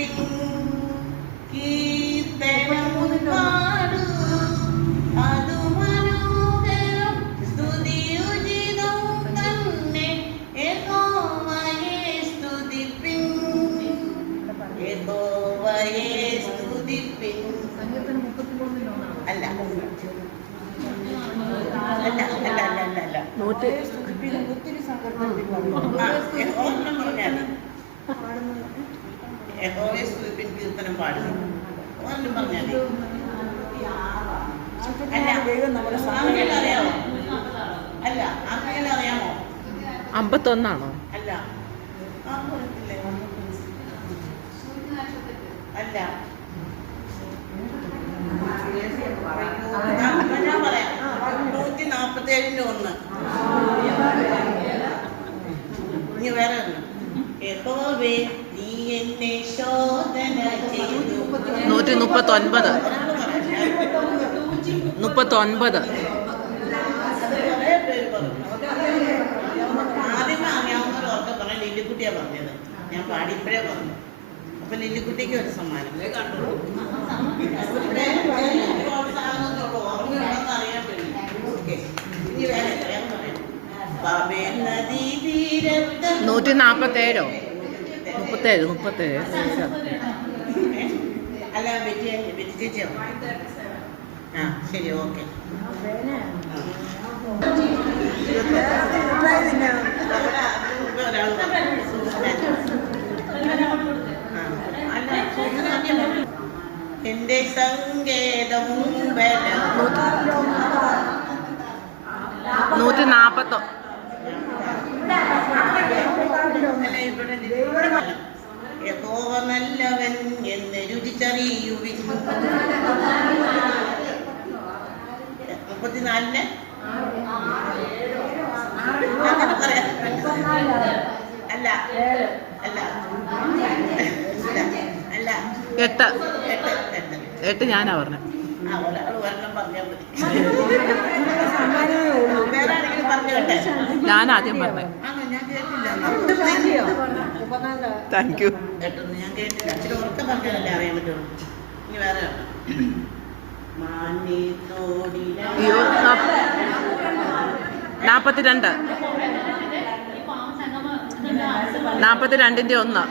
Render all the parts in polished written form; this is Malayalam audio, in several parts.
സ്തുതിപ്പിൻ കീർത്തനം പാടൂ അതു മനോഹരം സ്തുതിയുചിതം തന്നെ യഹോവയെ സ്തുതിപ്പിൻ യഹോവയെ സ്തുതിപ്പിൻ അല്ല അല്ല അല്ല അല്ല അല്ല ഒത്തിരി യഹോവയെ സ്തുതിപ്പിൻ കീർത്തനം പാടുന്നു ഒന്നും പറഞ്ഞാൽ അല്ല അറിയാമോ അല്ല അങ്ങനെ അറിയാമോ 51 അല്ല അല്ല ഞാൻ പറയാം 147-1 ഇനി വേറെ യഹോവേ നീ എന്നെ ശോധന ചെയ്തു 139 ആദ്യമേ അറിയാവുന്നവരൊക്കെ പറഞ്ഞ ലില്ലിക്കുട്ടിയാ പറഞ്ഞത് ഞാൻ പാടിയപ്പോഴേ പറഞ്ഞു അപ്പൊ ലില്ലിക്കുട്ടിക്ക് ഒരു സമ്മാനം അറിയാൻ വേണ്ടി ഇനി വേറെ പറയാം 147 അല്ല ചേച്ചിയോ ആ ശരി ഓക്കെ എന്റെ സങ്കേതം 140 യഹോവ നല്ലവൻ എന്ന് രുചിച്ചറിയുവിൻ 34 അങ്ങനെ പറയാം അല്ല അല്ല അല്ല 8 ഞാനാ പറഞ്ഞത് ഒരെണ്ണം പറഞ്ഞാൽ മതി വേറെ ആരെങ്കിലും പറഞ്ഞു കേട്ടെ ഞാൻ ആദ്യം പറഞ്ഞത് ഞാൻ കേട്ടില്ല താങ്ക് യു കേട്ടൊന്നും ഞാൻ കേട്ടില്ല അച്ഛൻ ഉറക്കം പറഞ്ഞതല്ലേ അറിയാൻ പറ്റുള്ളൂ ഇനി വേറെ 42 42-ന്റെ 1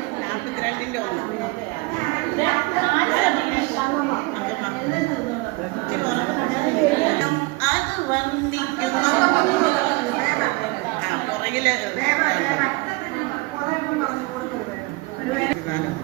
അത് വന്നിരിക്കുന്നു പുറകില്